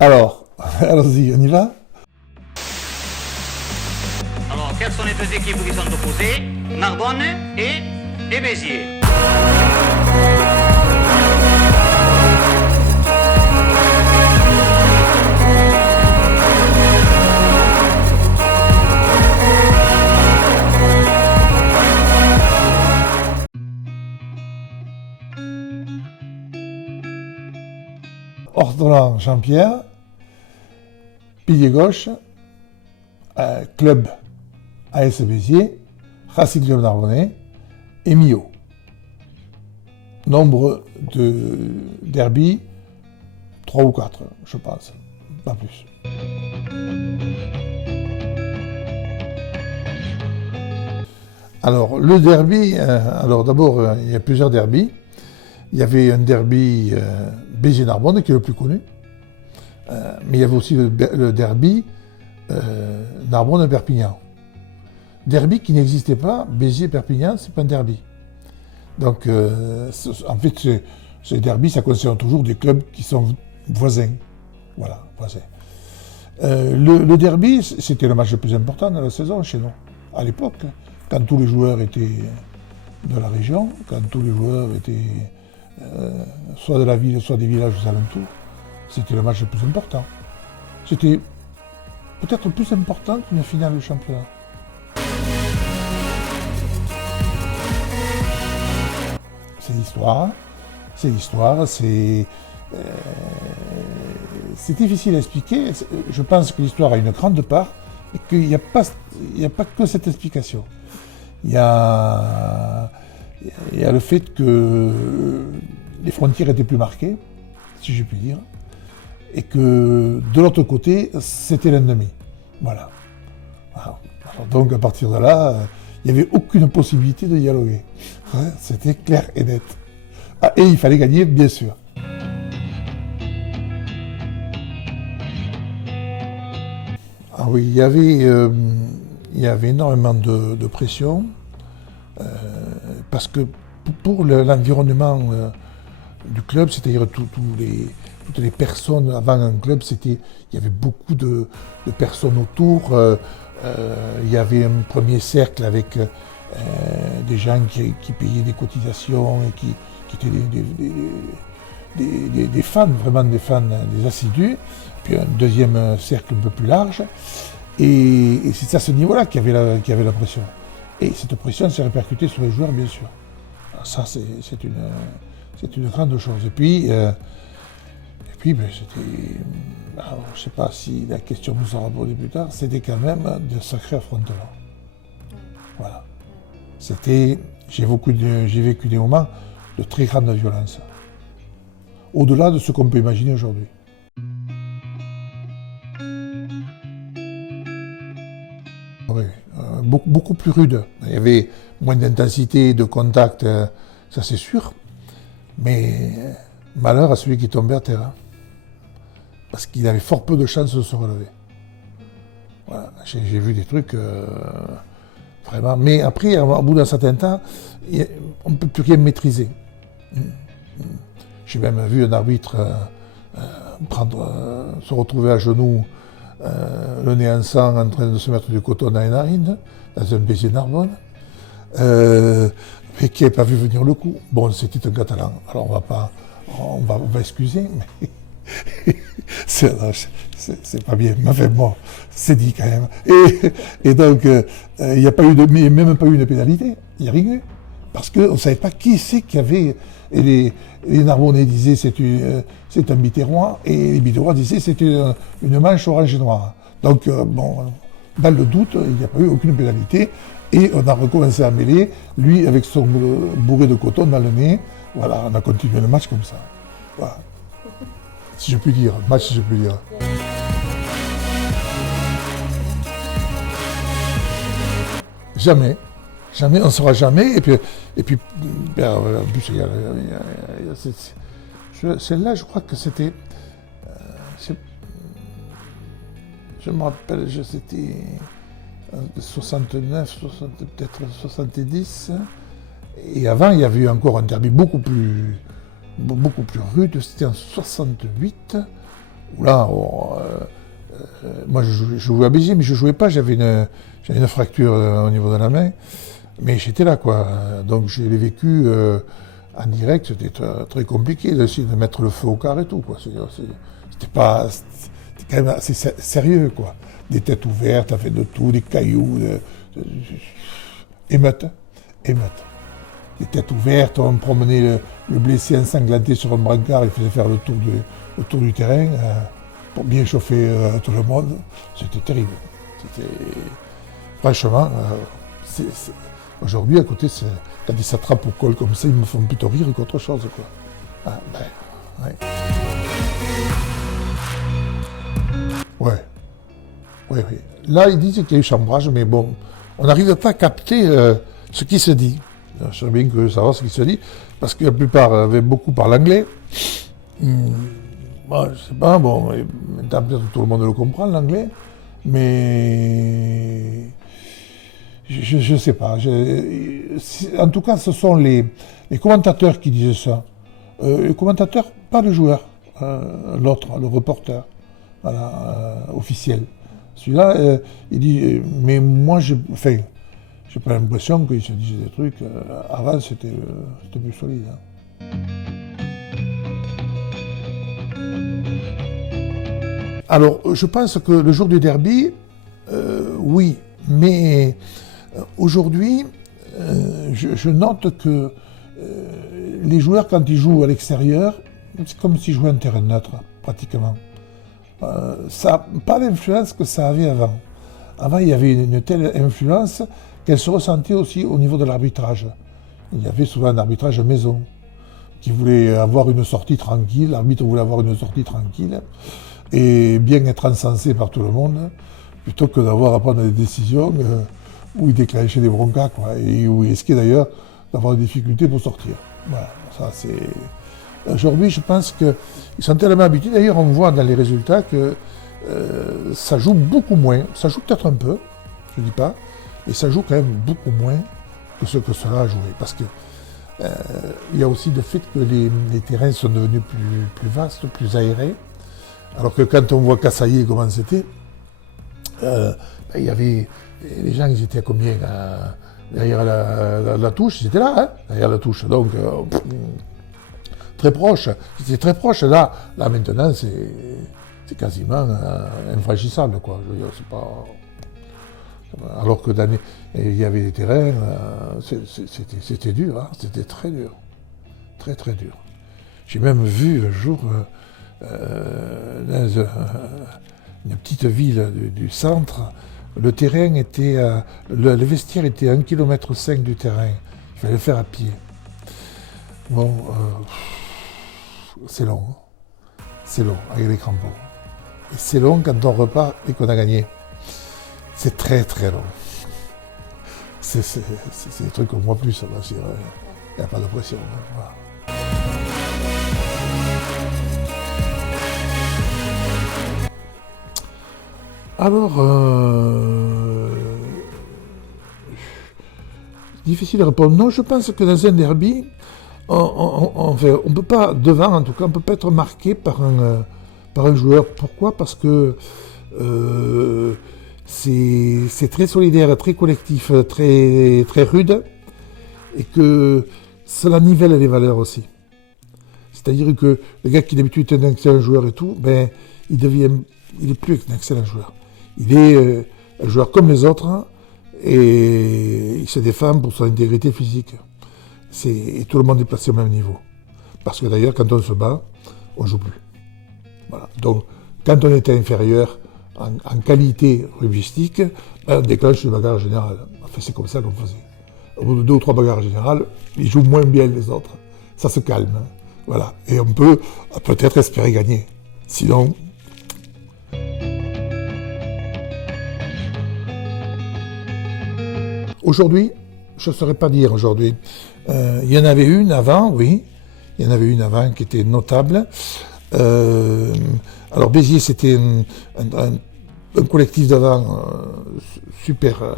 Alors, allons-y, on y va? Alors, quelles sont les deux équipes qui sont opposées? Narbonne et Béziers. Ortolan Jean-Pierre, pilier gauche, club AS Béziers, Racing Club Narbonnais et Millau. Nombre de derby, 3 ou 4, je pense, pas plus. Alors, le derby, alors d'abord, il y a plusieurs derbys. Il y avait un derby Béziers-Narbonne qui est le plus connu, mais il y avait aussi le derby Narbonne-Perpignan. Derby qui n'existait pas, Béziers-Perpignan, c'est pas un derby. Donc, en fait, ces derbys, ça concerne toujours des clubs qui sont voisins. Voilà, voisins. Le derby, c'était le match le plus important de la saison chez nous, à l'époque, quand tous les joueurs étaient de la région, quand tous les joueurs étaient soit de la ville, soit des villages aux alentours. C'était le match le plus important. C'était peut-être plus important qu'une finale de championnat. C'est l'histoire, c'est difficile à expliquer. Je pense que l'histoire a une grande part et qu'il n'y a pas que cette explication. Il y a le fait que les frontières étaient plus marquées, si je puis dire, et que de l'autre côté, c'était l'ennemi. Voilà. Alors, donc à partir de là, il n'y avait aucune possibilité de dialoguer. Ouais, c'était clair et net. Ah, et il fallait gagner, bien sûr. Ah oui, il y avait énormément de pression. Parce que pour l'environnement du club, c'est-à-dire toutes les personnes avant un club, il y avait beaucoup de personnes autour. Il y avait un premier cercle avec des gens qui payaient des cotisations et qui étaient des fans, vraiment des fans, des assidus. Puis un deuxième cercle un peu plus large. Et c'est à ce niveau-là qu'il y avait la pression. Et cette pression s'est répercutée sur les joueurs, bien sûr. Alors ça, c'est une grande chose. Et puis c'était... Alors, je ne sais pas si la question nous sera posée plus tard, c'était quand même de sacrés affrontements. Voilà. J'ai vécu des moments de très grande violence. Au-delà de ce qu'on peut imaginer aujourd'hui. Oui, beaucoup plus rude. Il y avait moins d'intensité, de contact, ça c'est sûr. Mais malheur à celui qui tombait à terre. Parce qu'il avait fort peu de chances de se relever. Voilà, j'ai vu des trucs vraiment. Mais après, au bout d'un certain temps, on ne peut plus rien maîtriser. J'ai même vu un arbitre se retrouver à genoux, le nez en sang, en train de se mettre du coton dans les narines, dans un Béziers-Narbonne, mais qui n'avait pas vu venir le coup. Bon, c'était un Catalan, alors on va excuser, mais c'est pas bien. Mais enfin bon, c'est dit quand même. Et donc, il n'y a pas eu même pas eu une pénalité, il n'y a rien eu. Parce qu'on ne savait pas qui c'est qu'il y avait. Et les Narbonnais disaient c'est un Biterrois, et les Biterrois disaient c'est une manche orange et noire. Donc, bon, dans le doute, il n'y a pas eu aucune pénalité, et on a recommencé à mêler, lui avec son bourré de coton dans le nez. Voilà, on a continué le match comme ça. Voilà. Si je puis dire, match si je puis dire. Jamais. Jamais, on ne saura jamais. Et puis en plus, celle-là, je crois que c'était... je me rappelle, c'était 69, peut-être 70. Et avant, il y avait eu encore un derby beaucoup plus rude. C'était en 68, où là, moi je jouais à Béziers, mais je jouais pas, j'avais une fracture au niveau de la main, mais j'étais là, quoi. Donc je l'ai vécu en direct, c'était très compliqué d'essayer de mettre le feu au quart et tout, quoi. C'était quand même assez sérieux, quoi. Des têtes ouvertes, fait de tout, des cailloux, émeute. Des têtes ouvertes, on promenait le blessé ensanglanté sur un brancard, il faisait faire le tour du terrain pour bien chauffer tout le monde. C'était terrible. Franchement, aujourd'hui, à côté, t'as des satrapes au col comme ça, ils me font plutôt rire qu'autre chose, quoi. Ah, ouais. Ouais. Là, ils disent qu'il y a eu chambrage, mais bon, on n'arrive pas à capter ce qui se dit. Je sais bien que savoir ce qui se dit, parce que la plupart avaient beaucoup parlé anglais. Bon, je sais pas, bon, maintenant peut-être tout le monde le comprend, l'anglais, mais je sais pas. En tout cas, ce sont les commentateurs qui disent ça. Les commentateurs, pas le joueur, l'autre, le reporter, voilà, officiel. Celui-là, il dit, mais moi, j'ai pas l'impression qu'ils se disaient des trucs. Avant, c'était plus solide. Hein. Alors, je pense que le jour du derby, oui, mais aujourd'hui, je note que les joueurs, quand ils jouent à l'extérieur, c'est comme s'ils jouaient en terrain neutre, pratiquement. Ça n'a pas l'influence que ça avait avant. Avant, il y avait une telle influence qu'elle se ressentait aussi au niveau de l'arbitrage. Il y avait souvent un arbitrage maison qui voulait avoir une sortie tranquille, l'arbitre voulait avoir une sortie tranquille et bien être encensé par tout le monde, plutôt que d'avoir à prendre des décisions où il déclenchait des broncas, quoi, et où il risquait d'ailleurs d'avoir des difficultés pour sortir. Voilà, ça c'est... Aujourd'hui, je pense qu'ils sont tellement habitués, d'ailleurs on voit dans les résultats que ça joue beaucoup moins, ça joue peut-être un peu, je ne dis pas, mais ça joue quand même beaucoup moins que ce que cela a joué, parce que il y a aussi le fait que les terrains sont devenus plus vastes, plus aérés, alors que quand on voit Cassaillet comment c'était, il y avait les gens, ils étaient à combien derrière la touche, ils étaient là, hein, derrière la touche, donc très proche, c'était très proche. Là maintenant, c'est quasiment infranchissable, quoi. Je veux dire, c'est pas... Alors que il y avait des terrains, c'était dur, hein, c'était très dur, très très dur. J'ai même vu un jour dans une petite ville du centre, le terrain était, le vestiaire était à 1,5 km du terrain. Il fallait le faire à pied. Bon, c'est long. C'est long avec les crampons. Et c'est long quand on repart et qu'on a gagné. C'est très très long. C'est des trucs qu'on voit plus, ça va. Il n'y a pas de pression. Hein, voilà. Alors, difficile à répondre. Non, je pense que dans un derby, on peut pas, devant en tout cas, on peut pas être marqué par un joueur. Pourquoi ? Parce que c'est très solidaire, très collectif, très, très rude, et que cela nivelle les valeurs aussi. C'est-à-dire que le gars qui d'habitude est un excellent joueur et tout, ben, il est plus un excellent joueur. Il est un joueur comme les autres, et il se défend pour son intégrité physique. Et tout le monde est placé au même niveau. Parce que d'ailleurs, quand on se bat, on ne joue plus. Voilà. Donc, quand on était inférieur en qualité rugbystique, on déclenche une bagarre générale. Enfin, c'est comme ça qu'on faisait. Au bout de 2 ou 3 bagarres générales, ils jouent moins bien les autres. Ça se calme. Voilà. Et on peut peut-être espérer gagner. Sinon... Aujourd'hui, je ne saurais pas dire aujourd'hui. Il y en avait une avant, oui. Il y en avait une avant qui était notable. Alors Béziers, c'était un collectif d'avant super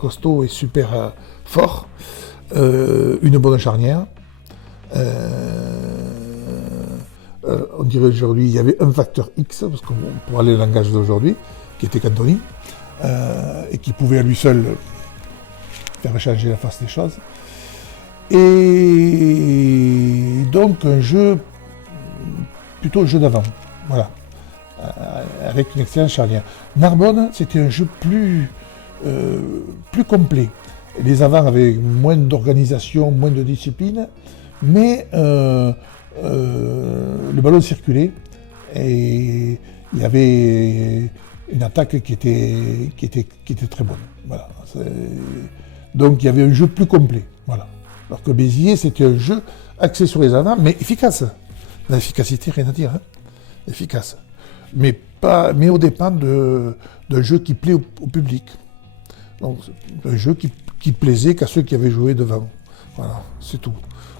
costaud et super fort. Une bonne charnière. on dirait aujourd'hui, il y avait un facteur X, parce que pour aller le langage d'aujourd'hui, qui était Cantoni, et qui pouvait à lui seul faire changer la face des choses. Et donc un jeu, plutôt un jeu d'avant, voilà, avec une excellence charnière. Narbonne, c'était un jeu plus complet. Les avants avaient moins d'organisation, moins de discipline, mais le ballon circulait et il y avait une attaque qui était très bonne. Voilà. Donc il y avait un jeu plus complet. Voilà. Alors que Béziers, c'était un jeu axé sur les avants, mais efficace. L'efficacité, rien à dire. Hein. Efficace. Mais au dépend d'un jeu qui plaît au public. Donc, un jeu qui plaisait qu'à ceux qui avaient joué devant. Voilà, c'est tout.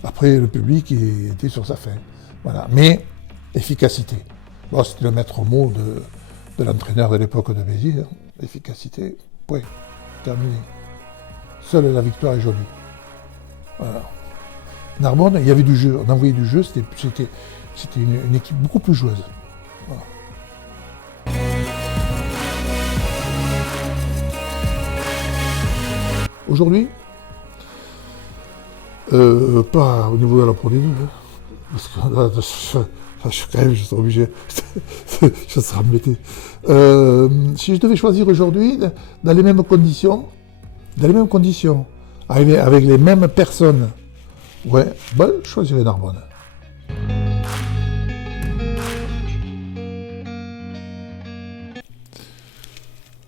Après, le public il était sur sa fin. Voilà. Mais, efficacité. Bon, c'était le maître mot de l'entraîneur de l'époque de Béziers. Hein. Efficacité, point. Terminé. Seule la victoire est jolie. Voilà. Narbonne, il y avait du jeu. On envoyait du jeu, c'était une équipe beaucoup plus joueuse. Voilà. Aujourd'hui, pas au niveau de la Pro D2, hein, parce que là, je serais obligé, je serais embêté. Si je devais choisir aujourd'hui, dans les mêmes conditions, avec les mêmes personnes, ouais, ben, je choisirais Narbonne.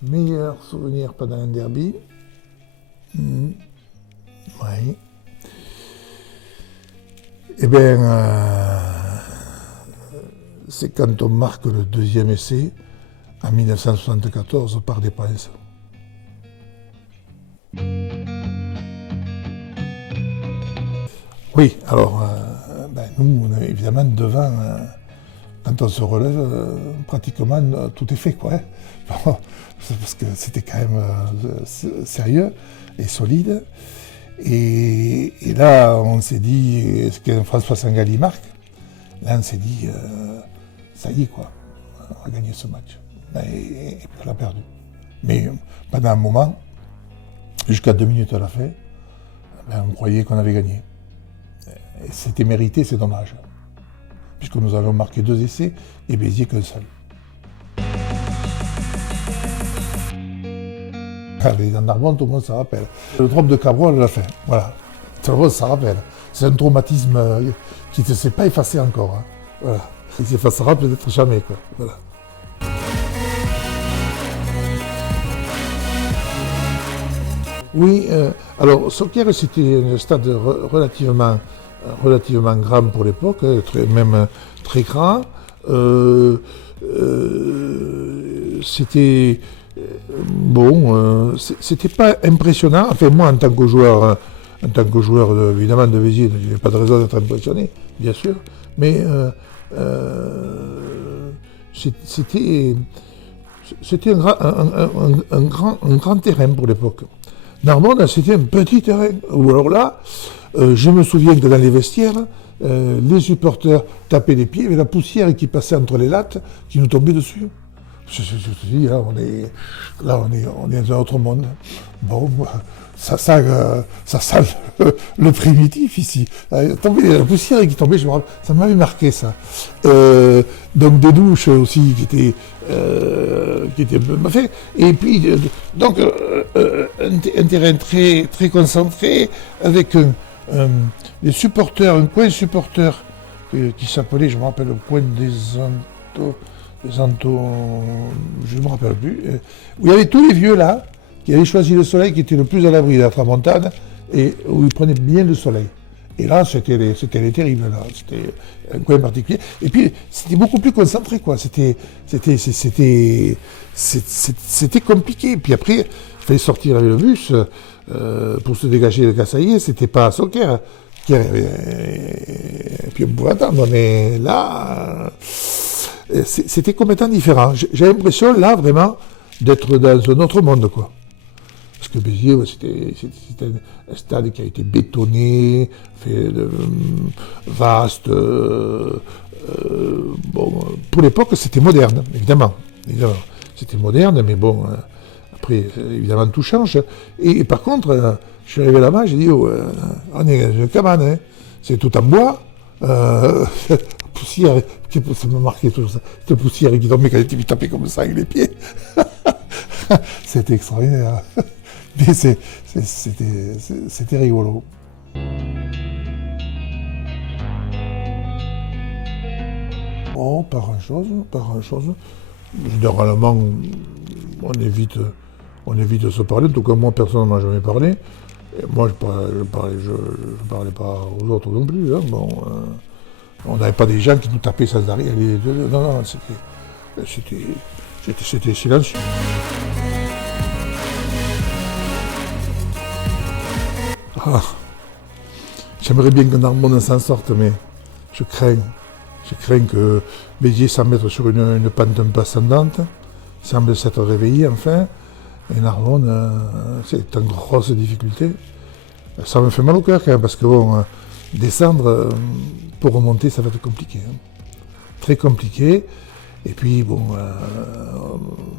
Meilleur souvenir pendant un derby. Oui. Eh bien, c'est quand on marque le deuxième essai en 1974 par des Princes. Oui, alors, nous, on est évidemment devant, quand on se relève, pratiquement tout est fait, quoi. Hein. Bon, parce que c'était quand même sérieux et solide. Et là, on s'est dit, est-ce que François Sangali marque? Là, on s'est dit, ça y est, quoi, on va gagner ce match. Et puis on l'a perdu. Mais pendant un moment, jusqu'à 2 minutes à la fin, on croyait qu'on avait gagné. Et c'était mérité, c'est dommage. Puisque nous avions marqué 2 essais et Béziers qu'un seul. Dans Narbonne, tout le monde s'en rappelle. Le drop de Cabrol à la fin, voilà. Tout le monde s'en rappelle. C'est un traumatisme qui ne s'est pas effacé encore. Hein. Voilà. Il s'effacera peut-être jamais, quoi. Voilà. Oui, alors Sauquières, c'était un stade relativement grand pour l'époque, même très grand. C'était bon, c'était pas impressionnant. Enfin, moi, en tant que joueur évidemment de Béziers, je n'avais pas de raison d'être impressionné, bien sûr. Mais c'était un grand terrain pour l'époque. Narbonne, c'était un petit terrain. Ou alors là, je me souviens que dans les vestiaires, les supporters tapaient les pieds, il y avait la poussière qui passait entre les lattes, qui nous tombait dessus. Je te dis, là, on est dans un autre monde. Bon, ça sent le primitif ici. La poussière qui tombait, ça m'avait marqué ça. Donc des douches aussi qui étaient fait. Et puis donc un terrain très très concentré avec des supporters, un coin supporter qui s'appelait, je me rappelle, le coin des Anto, je ne me rappelle plus, où il y avait tous les vieux là, qui avaient choisi le soleil, qui était le plus à l'abri de la tramontane, et où ils prenaient bien le soleil. Et là, c'était les terribles, là, c'était un coin particulier. Et puis, c'était beaucoup plus concentré, quoi. C'était compliqué. Puis après, il fallait sortir avec le bus pour se dégager de Cassaillet, c'était pas à Sauquières. Et puis on pouvait attendre, mais là... C'était complètement différent. J'ai l'impression, là, vraiment, d'être dans un autre monde, quoi. Parce que Béziers, c'était un stade qui a été bétonné, vaste. Bon, pour l'époque, c'était moderne, évidemment. C'était moderne, mais bon, après, évidemment, tout change. Et par contre, je suis arrivé là-bas, j'ai dit, oh, on est dans une cabane, hein. C'est tout en bois. Poussière, ça m'a marqué toujours ça. Cette poussière qui tombait quand tu tapais comme ça avec les pieds. C'était extraordinaire. Mais c'était rigolo. Oh, pas grand-chose. Généralement, on évite de se parler. En tout cas, moi, personne ne m'a jamais parlé. Et moi, je parlais pas aux autres non plus. Hein. Bon, on n'avait pas des gens qui nous tapaient sans arrêt. Non, c'était silencieux. Ah, j'aimerais bien que Narbonne s'en sorte, mais je crains que Béziers semble mettre sur une pente un peu ascendante, semble s'être réveillé enfin, et Narbonne, c'est en grosse difficulté. Ça me fait mal au cœur quand même, parce que bon, descendre, pour remonter, ça va être compliqué. Hein. Très compliqué. Et puis, bon,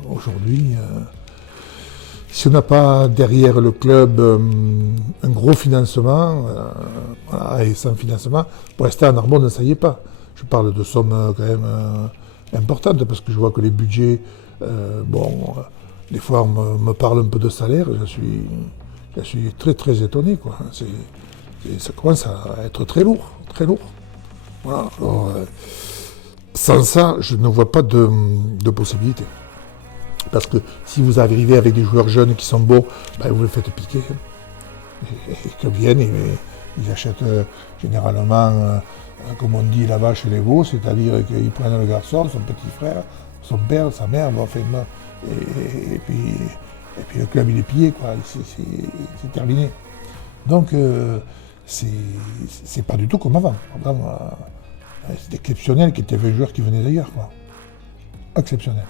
aujourd'hui, si on n'a pas derrière le club un gros financement, voilà, et sans financement, pour rester à Narbonne, ça y est pas. Je parle de sommes quand même importantes, parce que je vois que les budgets, des fois on me parle un peu de salaire, je suis très très étonné, quoi. Ça commence à être très lourd, très lourd. Voilà. Alors, sans ça, je ne vois pas de possibilité. Parce que si vous arrivez avec des joueurs jeunes qui sont beaux, ben vous les faites piquer. Et qu'ils viennent, ils achètent généralement, comme on dit là-bas chez les veaux, c'est-à-dire qu'ils prennent le garçon, son petit frère, son père, sa mère, et puis le club il est pillé, quoi. C'est terminé. Donc c'est pas du tout comme avant. C'est exceptionnel qu'il y avait un joueur qui venait d'ailleurs, quoi. Exceptionnel.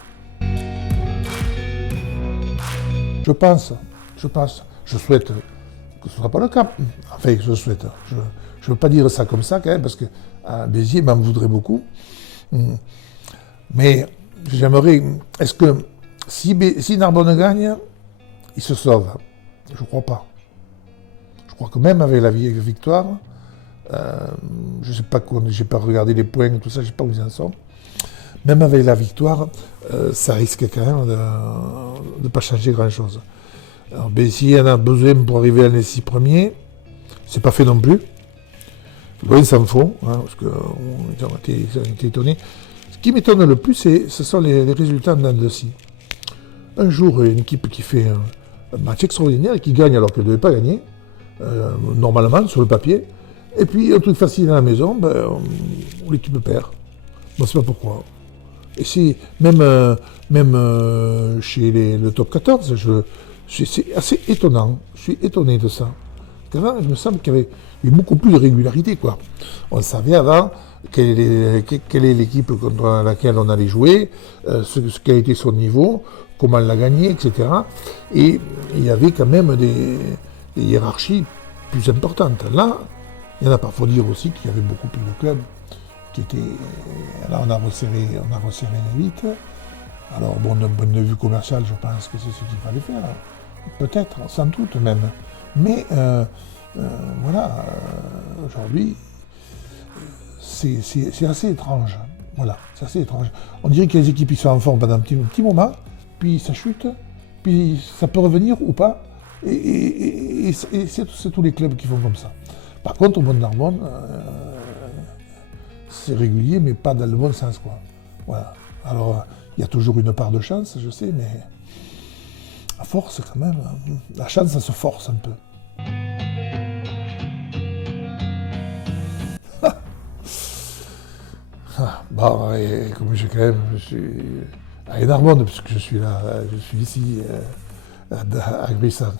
Je pense, je souhaite que ce ne soit pas le cas. Enfin, je souhaite. Je ne veux pas dire ça comme ça, quand même, parce que Béziers m'en voudrait beaucoup. Mais j'aimerais... Est-ce que si Narbonne gagne, il se sauve? Je ne crois pas. Je crois que même avec la victoire, je ne sais pas, j'ai pas regardé les points, tout ça, je ne sais pas où ils en sont. Même avec la victoire, ça risque quand même de ne pas changer grand-chose. Alors, Béziers en a besoin pour arriver à les 6 premiers. C'est pas fait non plus. Loin s'en faut, hein, parce qu'ils ont été étonnés. Ce qui m'étonne le plus, ce sont les résultats en de scie. Un jour, une équipe qui fait un match extraordinaire et qui gagne alors qu'elle ne devait pas gagner, normalement, sur le papier. Et puis, un truc facile à la maison, l'équipe perd. On ne sait pas pourquoi. Et c'est même chez le top 14, c'est assez étonnant. Je suis étonné de ça. Parce qu'avant, il me semble qu'il y avait beaucoup plus de régularité, quoi. On savait avant quelle est l'équipe contre laquelle on allait jouer, quel était son niveau, comment l'a gagné, etc. Et il y avait quand même des hiérarchies plus importantes. Là, il y en a pas. Il faut dire aussi qu'il y avait beaucoup plus de clubs. Là, on a resserré l'élite. Alors, bon, d'un point de vue commercial, je pense que c'est ce qu'il fallait faire. Peut-être, sans doute même. Mais, voilà, aujourd'hui, c'est assez étrange. Voilà, c'est assez étrange. On dirait que les équipes ils sont en forme pendant un petit moment, puis ça chute, puis ça peut revenir ou pas. Et c'est tous les clubs qui font comme ça. Par contre, au Mont-Narbonne, c'est régulier, mais pas dans le bon sens, quoi. Voilà. Alors, il y a toujours une part de chance, je sais, mais à force, quand même, la chance, ça se force un peu. Bon, et comme je suis à Narbonne, puisque je suis là, je suis ici, à Grissan.